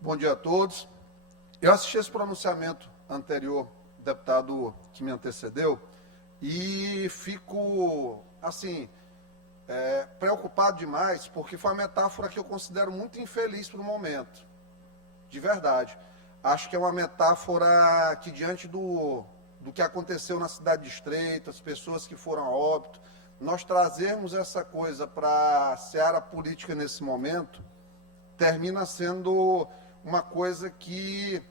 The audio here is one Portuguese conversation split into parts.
Bom dia a todos. Eu assisti esse pronunciamento anterior do deputado que me antecedeu e fico, assim, preocupado demais, porque foi uma metáfora que eu considero muito infeliz para o momento, de verdade. Acho que é uma metáfora que, diante do que aconteceu na cidade de Estreito, as pessoas que foram a óbito, nós trazermos essa coisa para a seara política nesse momento, termina sendo uma coisa que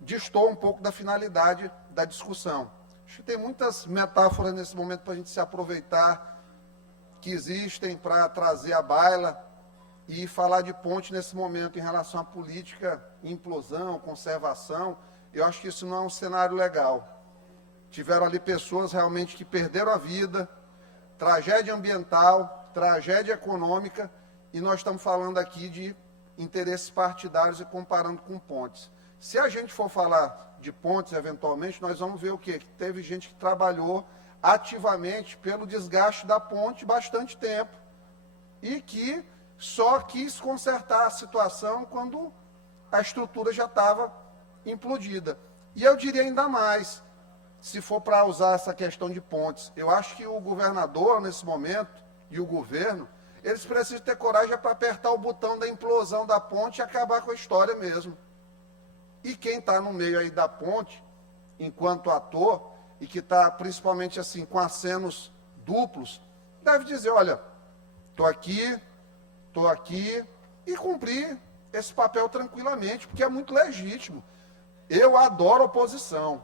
destoa um pouco da finalidade da discussão. Acho que tem muitas metáforas nesse momento para a gente se aproveitar, que existem para trazer à baila e falar de ponte nesse momento em relação à política, implosão, conservação. Eu acho que isso não é um cenário legal. Tiveram ali pessoas realmente que perderam a vida, tragédia ambiental, tragédia econômica, e nós estamos falando aqui de interesses partidários e comparando com pontes. Se a gente for falar de pontes, eventualmente, nós vamos ver o quê? Que teve gente que trabalhou ativamente pelo desgaste da ponte bastante tempo e que só quis consertar a situação quando a estrutura já estava implodida. E eu diria ainda mais, se for para usar essa questão de pontes, eu acho que o governador, nesse momento, e o governo, eles precisam ter coragem para apertar o botão da implosão da ponte e acabar com a história mesmo. E quem está no meio aí da ponte, enquanto ator, e que está principalmente assim, com acenos duplos, deve dizer, olha, estou aqui, e cumprir esse papel tranquilamente, porque é muito legítimo. Eu adoro oposição.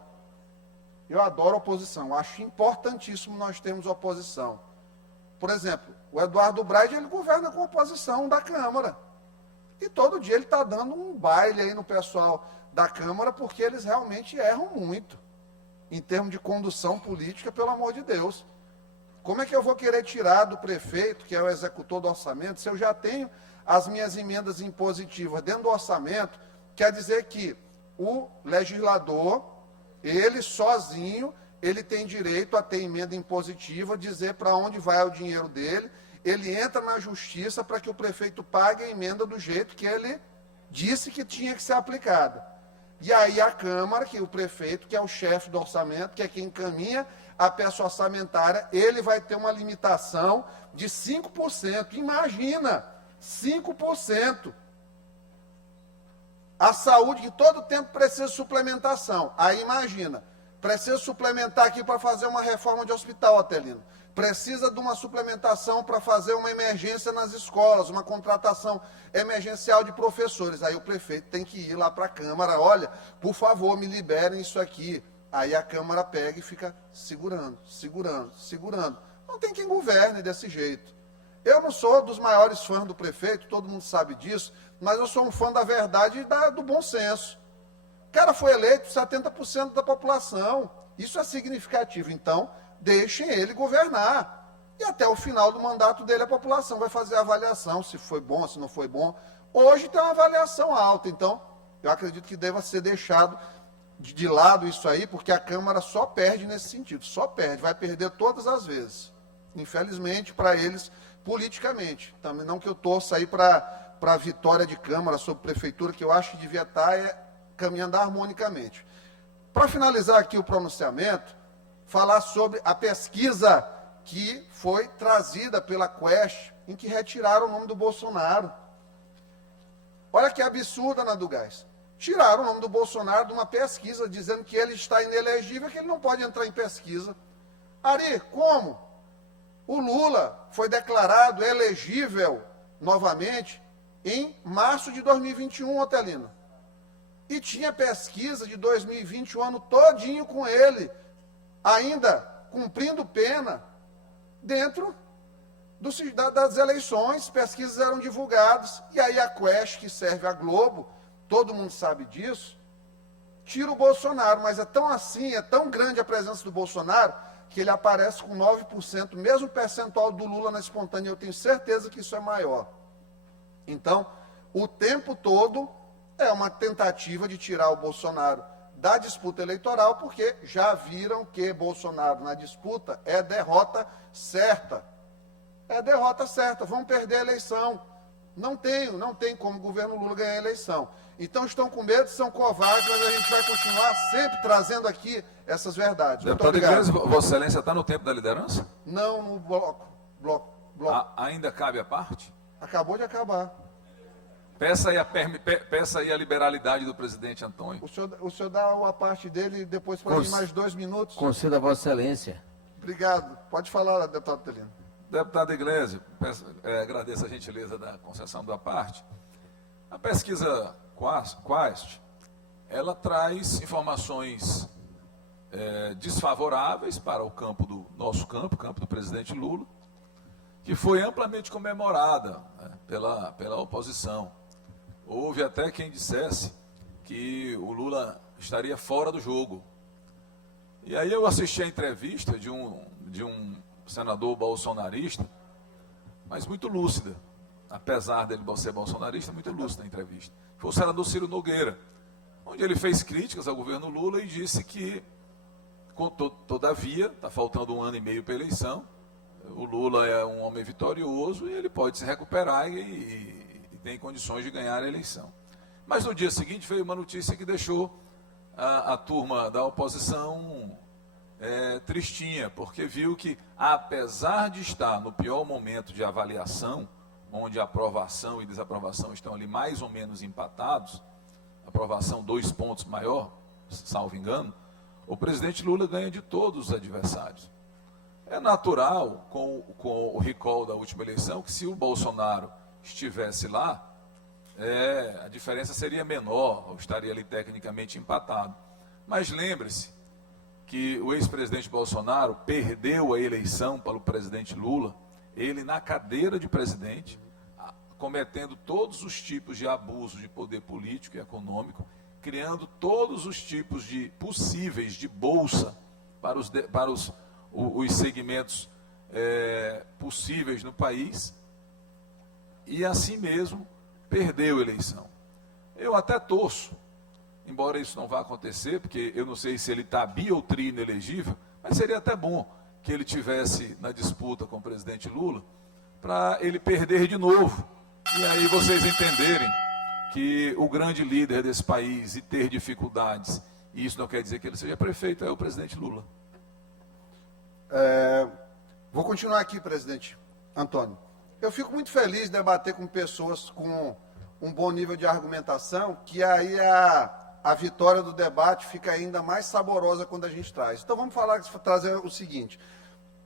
Acho importantíssimo nós termos oposição. Por exemplo, o Eduardo Braide, ele governa com oposição da Câmara. E todo dia ele está dando um baile aí no pessoal da Câmara, porque eles realmente erram muito, em termos de condução política, pelo amor de Deus. Como é que eu vou querer tirar do prefeito, que é o executor do orçamento, se eu já tenho as minhas emendas impositivas dentro do orçamento? Quer dizer que o legislador, ele sozinho, ele tem direito a ter emenda impositiva, dizer para onde vai o dinheiro dele, ele entra na justiça para que o prefeito pague a emenda do jeito que ele disse que tinha que ser aplicada. E aí a Câmara, que o prefeito, que é o chefe do orçamento, que é quem encaminha a peça orçamentária, ele vai ter uma limitação de 5%. Imagina, 5%. A saúde, que todo tempo precisa de suplementação. Aí imagina, precisa suplementar aqui para fazer uma reforma de hospital, Atelino. Precisa de uma suplementação para fazer uma emergência nas escolas, uma contratação emergencial de professores. Aí o prefeito tem que ir lá para a Câmara, olha, por favor, me liberem isso aqui. Aí a Câmara pega e fica segurando. Não tem quem governe desse jeito. Eu não sou dos maiores fãs do prefeito, todo mundo sabe disso, mas eu sou um fã da verdade e do bom senso. O cara foi eleito por 70% da população. Isso é significativo. Então, deixem ele governar. E até o final do mandato dele, a população vai fazer a avaliação, se foi bom, se não foi bom. Hoje tem uma avaliação alta. Então, eu acredito que deva ser deixado de lado isso aí, porque a Câmara só perde nesse sentido. Só perde. Vai perder todas as vezes. Infelizmente, para eles, politicamente. Também não que eu torça aí para a vitória de Câmara sobre Prefeitura, que eu acho que devia estar caminhando harmonicamente. Para finalizar aqui o pronunciamento, falar sobre a pesquisa que foi trazida pela Quest, em que retiraram o nome do Bolsonaro. Olha que absurda, Ana do Gás. Tiraram o nome do Bolsonaro de uma pesquisa, dizendo que ele está inelegível, que ele não pode entrar em pesquisa. Ari, como? O Lula foi declarado elegível novamente em março de 2021, Otelino. E tinha pesquisa de 2020, o ano todinho com ele, ainda cumprindo pena, dentro das eleições, pesquisas eram divulgadas, e aí a Quest, que serve à Globo, todo mundo sabe disso, tira o Bolsonaro, mas é tão assim, é tão grande a presença do Bolsonaro, que ele aparece com 9%, mesmo percentual do Lula na espontânea, eu tenho certeza que isso é maior. Então, o tempo todo é uma tentativa de tirar o Bolsonaro da disputa eleitoral, porque já viram que Bolsonaro na disputa é derrota certa. É derrota certa, vão perder a eleição. Não tem como o governo Lula ganhar a eleição. Então estão com medo, são covardes, mas a gente vai continuar sempre trazendo aqui essas verdades. Deputado Iglesias, Vossa Excelência está no tempo da liderança? Não, no bloco. Ainda cabe a parte? Acabou de acabar. Peça aí a liberalidade do presidente Antônio. O senhor dá a parte dele e depois para mim mais 2 minutos? Conceda a Vossa Excelência. Obrigado. Pode falar, deputado Telino. Deputado Iglesias, agradeço a gentileza da concessão da parte. A pesquisa Quast, ela traz informações desfavoráveis para o campo do nosso campo, o campo do presidente Lula, que foi amplamente comemorada, né, pela oposição. Houve até quem dissesse que o Lula estaria fora do jogo. E aí eu assisti a entrevista de um senador bolsonarista, mas muito lúcida, apesar dele ser bolsonarista, muito lúcida a entrevista. Foi o senador Ciro Nogueira, onde ele fez críticas ao governo Lula e disse que, todavia, está faltando 1 ano e meio para a eleição, o Lula é um homem vitorioso e ele pode se recuperar e tem condições de ganhar a eleição. Mas no dia seguinte veio uma notícia que deixou a turma da oposição tristinha, porque viu que, apesar de estar no pior momento de avaliação, onde a aprovação e desaprovação estão ali mais ou menos empatados, aprovação 2 pontos maior, salvo engano, o presidente Lula ganha de todos os adversários. É natural, com o recall da última eleição, que se o Bolsonaro estivesse lá, a diferença seria menor, ou estaria ali tecnicamente empatado. Mas lembre-se que o ex-presidente Bolsonaro perdeu a eleição para o presidente Lula, ele na cadeira de presidente, cometendo todos os tipos de abuso de poder político e econômico, criando todos os tipos de possíveis de bolsa para os segmentos possíveis no país, e assim mesmo perdeu a eleição. Eu até torço, embora isso não vá acontecer, porque eu não sei se ele está bi ou tri inelegível, mas seria até bom que ele tivesse na disputa com o presidente Lula, para ele perder de novo, e aí vocês entenderem que o grande líder desse país e ter dificuldades, e isso não quer dizer que ele seja prefeito, é o presidente Lula. Vou continuar aqui, presidente Antônio. Eu fico muito feliz de debater com pessoas com um bom nível de argumentação, que aí a vitória do debate fica ainda mais saborosa quando a gente traz. Então vamos trazer o seguinte.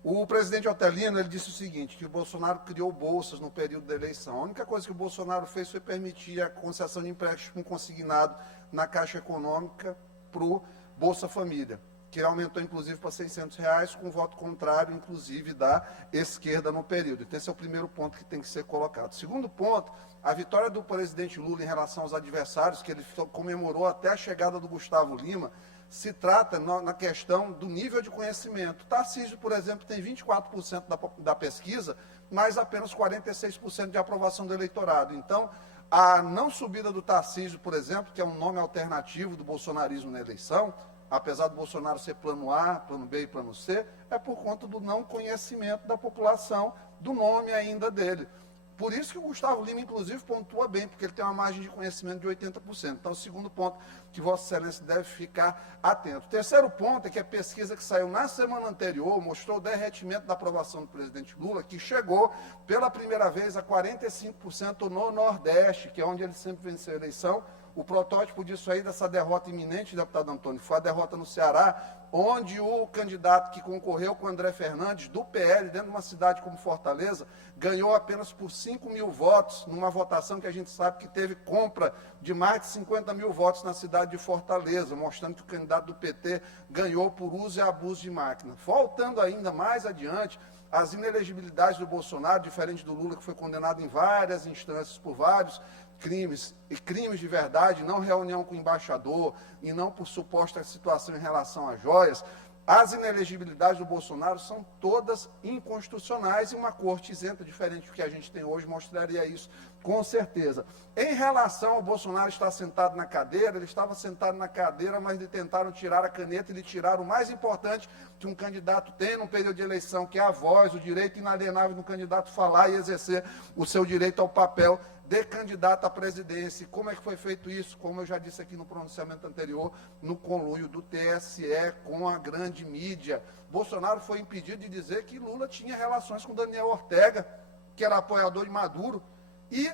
O presidente Otelino, ele disse o seguinte, que o Bolsonaro criou bolsas no período da eleição. A única coisa que o Bolsonaro fez foi permitir a concessão de empréstimo consignado na Caixa Econômica para o Bolsa Família, que aumentou inclusive para R$600, com voto contrário, inclusive, da esquerda no período. Então esse é o primeiro ponto que tem que ser colocado. Segundo ponto, a vitória do presidente Lula em relação aos adversários, que ele comemorou até a chegada do Gustavo Lima, se trata na questão do nível de conhecimento. Tarcísio, por exemplo, tem 24% da pesquisa, mas apenas 46% de aprovação do eleitorado. Então, a não subida do Tarcísio, por exemplo, que é um nome alternativo do bolsonarismo na eleição, apesar do Bolsonaro ser plano A, plano B e plano C, é por conta do não conhecimento da população do nome ainda dele. Por isso que o Gustavo Lima, inclusive, pontua bem, porque ele tem uma margem de conhecimento de 80%. Então, o segundo ponto que Vossa Excelência deve ficar atento. O terceiro ponto é que a pesquisa que saiu na semana anterior mostrou o derretimento da aprovação do presidente Lula, que chegou pela primeira vez a 45% no Nordeste, que é onde ele sempre venceu a eleição. O protótipo disso aí, dessa derrota iminente, deputado Antônio, foi a derrota no Ceará, onde o candidato que concorreu com o André Fernandes, do PL, dentro de uma cidade como Fortaleza, ganhou apenas por 5 mil votos, numa votação que a gente sabe que teve compra de mais de 50 mil votos na cidade de Fortaleza, mostrando que o candidato do PT ganhou por uso e abuso de máquina. Voltando ainda mais adiante, as inelegibilidades do Bolsonaro, diferente do Lula, que foi condenado em várias instâncias por vários crimes, e crimes de verdade, não reunião com o embaixador, e não por suposta situação em relação a joias, as inelegibilidades do Bolsonaro são todas inconstitucionais e uma corte isenta, diferente do que a gente tem hoje, mostraria isso com certeza. Em relação ao Bolsonaro estar sentado na cadeira, ele estava sentado na cadeira, mas lhe tentaram tirar a caneta e lhe tiraram o mais importante que um candidato tem num período de eleição, que é a voz, o direito inalienável do candidato falar e exercer o seu direito ao papel de candidato à presidência. E como é que foi feito isso? Como eu já disse aqui no pronunciamento anterior, no conluio do TSE com a grande mídia. Bolsonaro foi impedido de dizer que Lula tinha relações com Daniel Ortega, que era apoiador de Maduro. E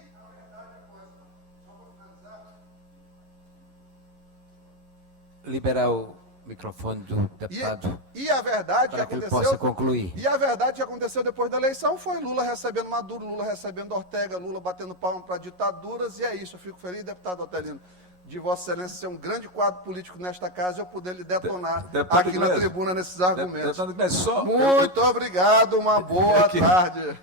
liberar o microfone do deputado e a verdade que para que ele aconteceu, possa concluir. E a verdade que aconteceu depois da eleição foi Lula recebendo Maduro, Lula recebendo Ortega, Lula batendo palma para ditaduras, e é isso. Eu fico feliz, deputado Otelino, de Vossa Excelência ser um grande quadro político nesta casa e eu poder lhe detonar aqui na tribuna nesses argumentos. Deputado Iglesias, Muito obrigado, uma boa tarde.